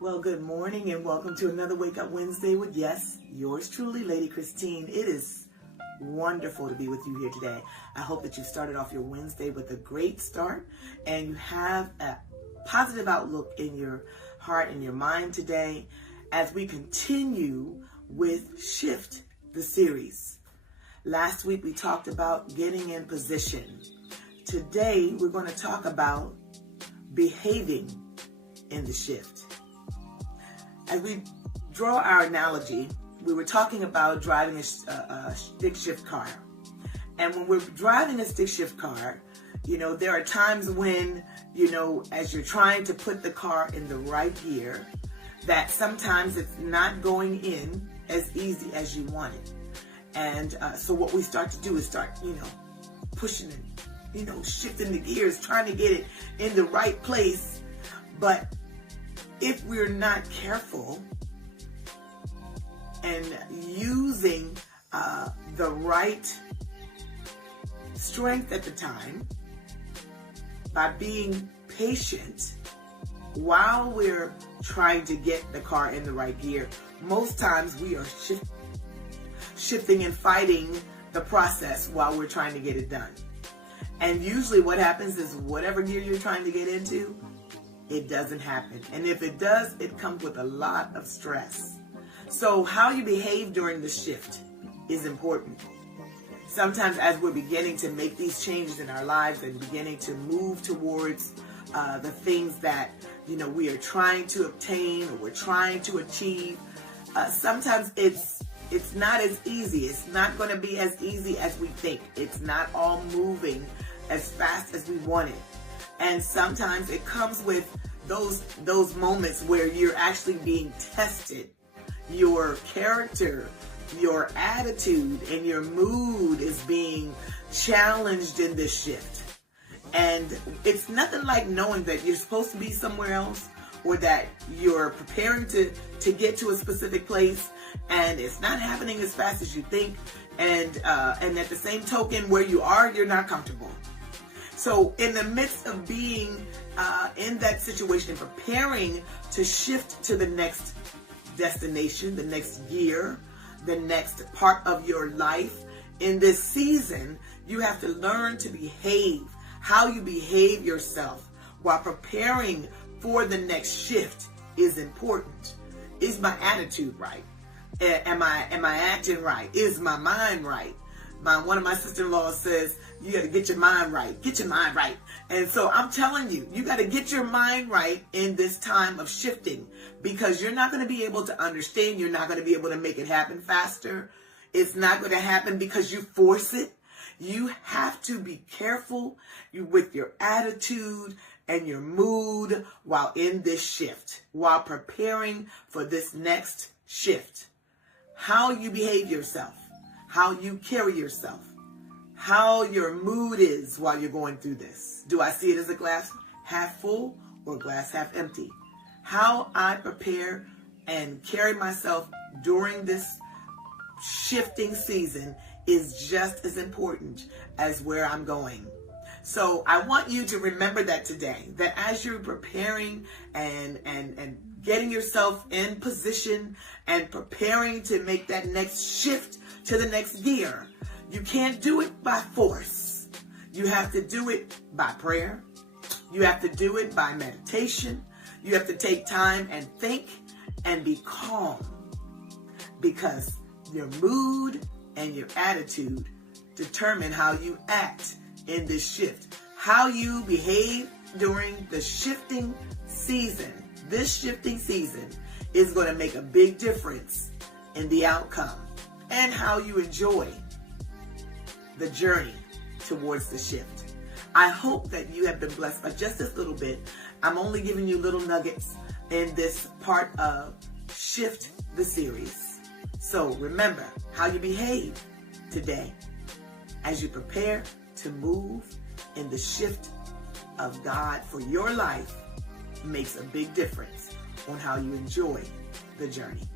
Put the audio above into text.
Well, good morning and welcome to another Wake Up Wednesday with, yes, yours truly, Lady Christine. It is wonderful to be with you here today. I hope that you started off your Wednesday with a great start and you have a positive outlook in your heart and your mind today as we continue with Shift, the series. Last week we talked about getting in position. Today we're going to talk about behaving in the shift. As we draw our analogy, we were talking about driving a stick shift car. And when we're driving a stick shift car, there are times when, as you're trying to put the car in the right gear, that sometimes it's not going in as easy as you want it. And so what we start to do is start, pushing it, shifting the gears, trying to get it in the right place. But if we're not careful and using the right strength at the time, by being patient while we're trying to get the car in the right gear, most times we are shifting and fighting the process while we're trying to get it done. And usually what happens is whatever gear you're trying to get into, it doesn't happen. And if it does, it comes with a lot of stress. So how you behave during the shift is important. Sometimes as we're beginning to make these changes in our lives and beginning to move towards the things that, we are trying to obtain or we're trying to achieve, sometimes it's not as easy. It's not going to be as easy as we think. It's not all moving as fast as we want it. And sometimes it comes with those moments where you're actually being tested. Your character, your attitude, and your mood is being challenged in this shift. And it's nothing like knowing that you're supposed to be somewhere else or that you're preparing to get to a specific place and it's not happening as fast as you think. And at the same token, where you are, you're not comfortable. So in the midst of being in that situation, preparing to shift to the next destination, the next gear, the next part of your life, in this season, you have to learn to behave, how you behave yourself while preparing for the next shift is important. Is my attitude right? Am I acting right? Is my mind right? One of my sister-in-laws says, you got to get your mind right. Get your mind right. And so I'm telling you, you got to get your mind right in this time of shifting because you're not going to be able to understand. You're not going to be able to make it happen faster. It's not going to happen because you force it. You have to be careful with your attitude and your mood while in this shift, while preparing for this next shift. How you behave yourself, how you carry yourself, how your mood is while you're going through this. Do I see it as a glass half full or glass half empty? How I prepare and carry myself during this shifting season is just as important as where I'm going. So I want you to remember that today, that as you're preparing and getting yourself in position and preparing to make that next shift to the next gear, you can't do it by force. You have to do it by prayer. You have to do it by meditation. You have to take time and think and be calm because your mood and your attitude determine how you act in this shift. How you behave during the shifting season. This shifting season is going to make a big difference in the outcome and how you enjoy the journey towards the shift. I hope that you have been blessed by just this little bit. I'm only giving you little nuggets in this part of Shift the series. So remember how you behave today as you prepare to move in the shift of God for your life makes a big difference on how you enjoy the journey.